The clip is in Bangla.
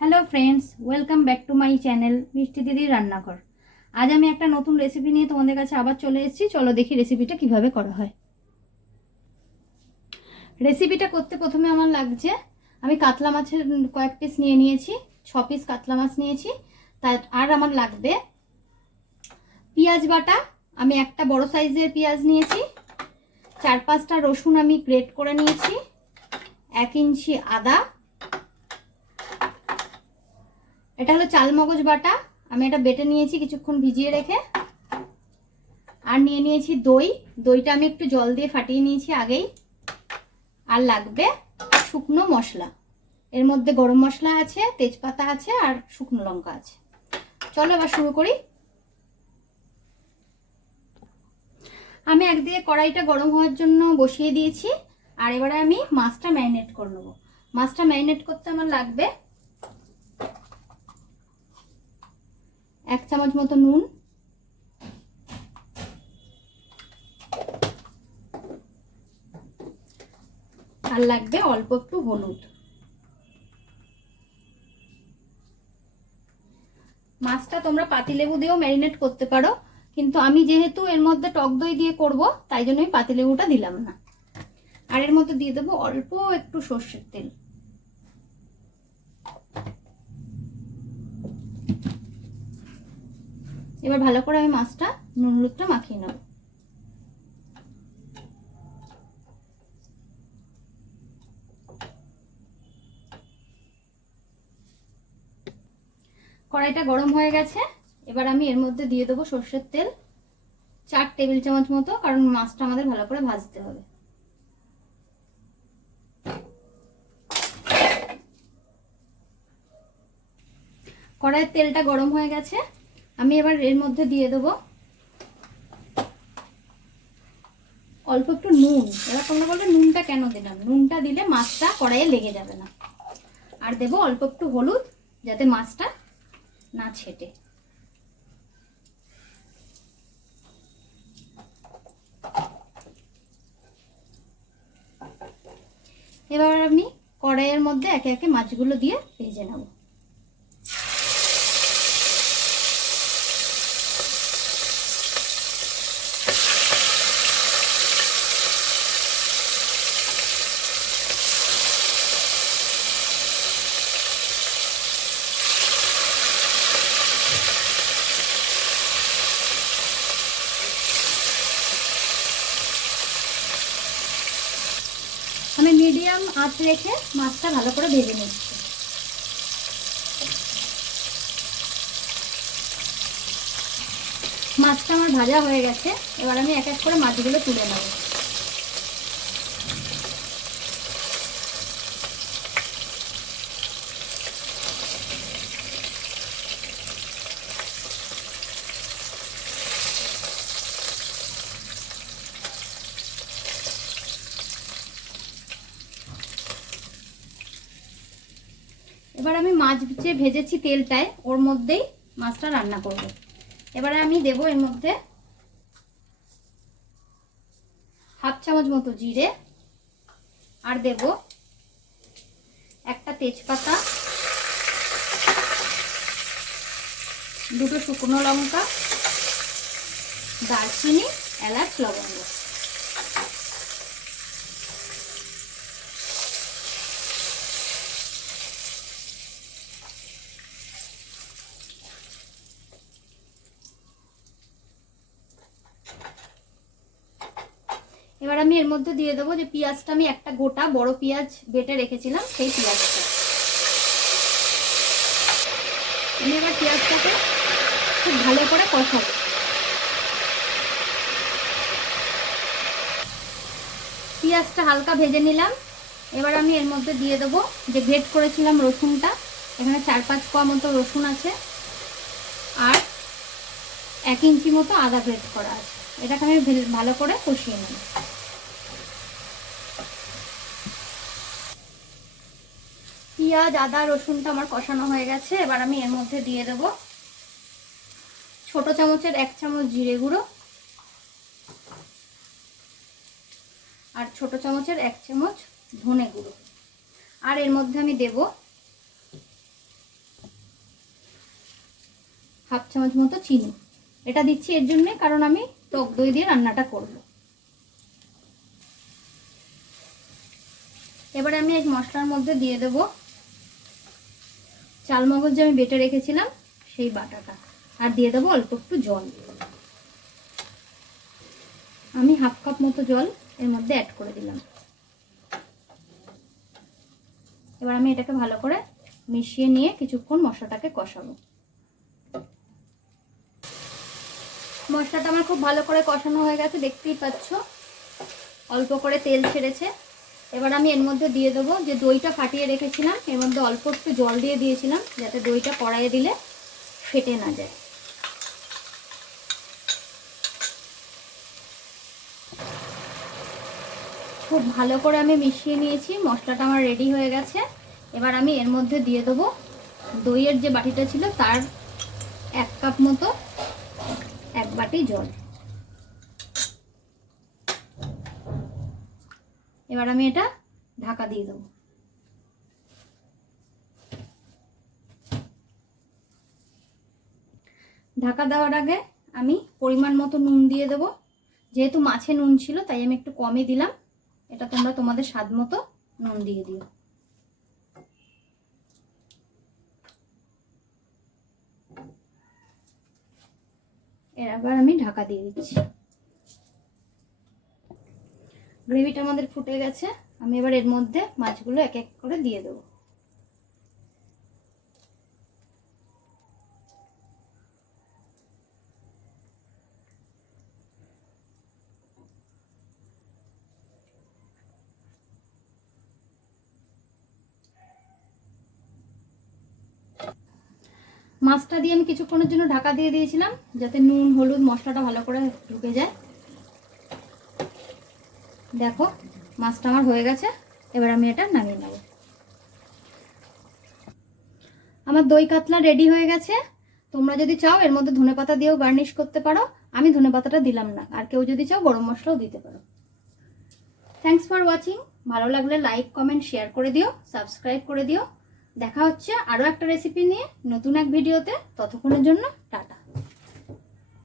Hello friends, welcome back to my channel মিষ্টি দিদির রান্নাঘর। আজ আমি একটা নতুন রেসিপি নিয়ে তোমাদের কাছে আবার চলে এসেছি। চলো দেখি রেসিপিটা কিভাবে করা হয়। রেসিপিটা করতে প্রথমে আমার লাগছে, আমি কাতলা মাছের কয়েক পিস নিয়ে নিয়েছি, 6 পিস কাতলা মাছ নিয়েছি। আর আমার লাগবে পেঁয়াজ বাটা। আমি একটা বড় সাইজের পেঁয়াজ নিয়েছি, 4-5টা রসুন আমি গ্রেট করে নিয়েছি, 1 ইঞ্চি আদা। এটা হলো চালমগজ বাটা, আমি এটা বেটে নিয়েছি কিছুক্ষণ ভিজিয়ে রেখে। আর নিয়ে নিয়েছি দই, দইটা আমি একটু জল দিয়ে ফাটিয়ে নিয়েছি আগেই। আর লাগবে শুকনো মশলা, এর মধ্যে গরম মশলা আছে, তেজপাতা আছে আর শুকনো লঙ্কা আছে। চলো এবার শুরু করি। আমি একদিকে কড়াইটা গরম হওয়ার জন্য বসিয়ে দিয়েছি, আর এবারে আমি মাছটা ম্যারিনেট করে নেবো। মাছটা ম্যারিনেট করতে আমার লাগবে 1 চামচ মতো নুন, আর লাগবে অল্প একটু হলুদ। মাছটা তোমরা পাতিলেবু দিয়েও ম্যারিনেট করতে পারো, কিন্তু আমি যেহেতু এর মধ্যে টক দই দিয়ে করব তাই জন্য আমি পাতিলেবুটা দিলাম না। আর এর মধ্যে দিয়ে দেবো অল্প একটু সর্ষের তেল। এবার ভালো করে আমি মাছটা নুন হলুদটা মাখিয়ে নেব। কড়াইটা গরম হয়ে গেছে, এবার আমি এর মধ্যে দিয়ে দেবো সর্ষের তেল 4 টেবিল চামচ মতো, কারণ মাছটা আমাদের ভালো করে ভাজতে হবে। কড়াইয়ের তেলটা গরম হয়ে গেছে, আমি এবার এর মধ্যে দিয়ে দেবো অল্প একটু নুন। এবার তোমরা বলবে নুনটা কেন দিলাম, নুনটা দিলে মাছটা কড়াইয়ে লেগে যাবে না। আর দেবো অল্প একটু হলুদ, যাতে মাছটা না ছেটে। এবার আমি কড়াইয়ের মধ্যে একে একে মাছগুলো দিয়ে ভেজে নেব। আমি মিডিয়াম আঁচ রেখে মাছটা ভালো করে ভেজে নিচ্ছি। মাছটা আমার ভাজা হয়ে গেছে, এবার আমি এক এক করে মাছগুলো তুলে নেব। এবার আমি মাছ যে ভেজেছি তেলটায়, ওর মধ্যেই মাছটা রান্না করব। এবারে আমি দেব এর মধ্যে 1/2 চামচ মতো জিরে, আর দেব একটা তেজপাতা, 2টো শুকনো লঙ্কা, দারচিনি, এলাচ, লবঙ্গ। এবার আমি এর মধ্যে দিয়ে দেবো যে পেঁয়াজটা, আমি একটা গোটা বড় পেঁয়াজ বেটে রেখেছিলাম, সেই পেঁয়াজটা। আমি এবার পেঁয়াজটাকে খুব ভালো করে কষাবো। পেঁয়াজটা হালকা ভেজে নিলাম, এবার আমি এর মধ্যে দিয়ে দেবো যে গ্রেট করেছিলাম রসুনটা। এখানে 4-5 কোয়া মতো রসুন আছে, আর 1 ইঞ্চি মতো আদা গ্রেট করা আছে। এটাকে আমি ভালো করে কষিয়ে নেব। পেঁয়াজ আদা রসুনটা আমার কষানো হয়ে গেছে, এবার আমি এর মধ্যে দিয়ে দেব ছোট চামচের 1 চামচ জিরে গুঁড়ো, আর ছোট চামচের 1 চামচ ধনে গুঁড়ো। আর এর মধ্যে আমি দেব হাফ চামচ মতো চিনি। এটা দিচ্ছি এর জন্যে কারণ আমি টক দই দিয়ে রান্নাটা করব। এবারে আমি এই মশলার মধ্যে দিয়ে দেব চালমগজ যে আমি বেটে রেখেছিলাম সেই বাটাটা, আর দিয়ে দেবো অল্প একটু জল। আমি হাফ কাপ মতো জল এর মধ্যে অ্যাড করে দিলাম। এবার আমি এটাকে ভালো করে মিশিয়ে নিয়ে কিছুক্ষণ মশলাটাকে কষাবো। মশলাটা আমার খুব ভালো করে কষানো হয়ে গেছে, দেখতেই পাচ্ছ অল্প করে তেল ছেড়েছে। এবার আমি এর মধ্যে দিয়ে দেবো যে দইটা ফাটিয়ে রেখেছিলাম, এর মধ্যে অল্প একটু জল দিয়ে দিয়েছিলাম যাতে দইটা কড়াইয়ে দিলে ফেটে না যায়। খুব ভালো করে আমি মিশিয়ে নিয়েছি, মশলাটা আমার রেডি হয়ে গেছে। এবার আমি এর মধ্যে দিয়ে দেবো দইয়ের যে বাটিটা ছিল তার 1 কাপ মতো 1 বাটি জল। এবার আমি এটা ঢাকা দিয়ে দেবো। ঢাকা দেওয়ার আগে আমি পরিমাণ মতো নুন দিয়ে দেবো। যেহেতু মাছে নুন ছিল তাই আমি একটু কমই দিলাম, এটা তোমরা তোমাদের স্বাদ মতো নুন দিয়ে দিও। এবার আমি ঢাকা দিয়ে দিচ্ছি। গ্রেভিটা আমাদের ফুটে গেছে, আমি এবার এর মধ্যে মাছগুলো এক এক করে দিয়ে দেবো। মাছটা দিয়ে আমি কিছুক্ষণের জন্য ঢাকা দিয়ে দিয়েছিলাম যাতে নুন হলুদ মশলাটা ভালো করে ঢুকে যায়। দেখো মাছটা আমার হয়ে গেছে, এবার আমি এটা নামিয়ে নেব। আমার দই কাতলা রেডি হয়ে গেছে। তোমরা যদি চাও এর মধ্যে ধনেপাতা দিয়েও গার্নিশ করতে পারো, আমি ধনেপাতাটা দিলাম না, আর কেউ যদি চাও গরম মশলাও দিতে পারো। Thanks for watching. ভালো লাগলে লাইক কমেন্ট শেয়ার করে দিও, সাবস্ক্রাইব করে দিও। দেখা হচ্ছে আরও একটা রেসিপি নিয়ে নতুন এক ভিডিওতে। ততক্ষণের জন্য টাটা।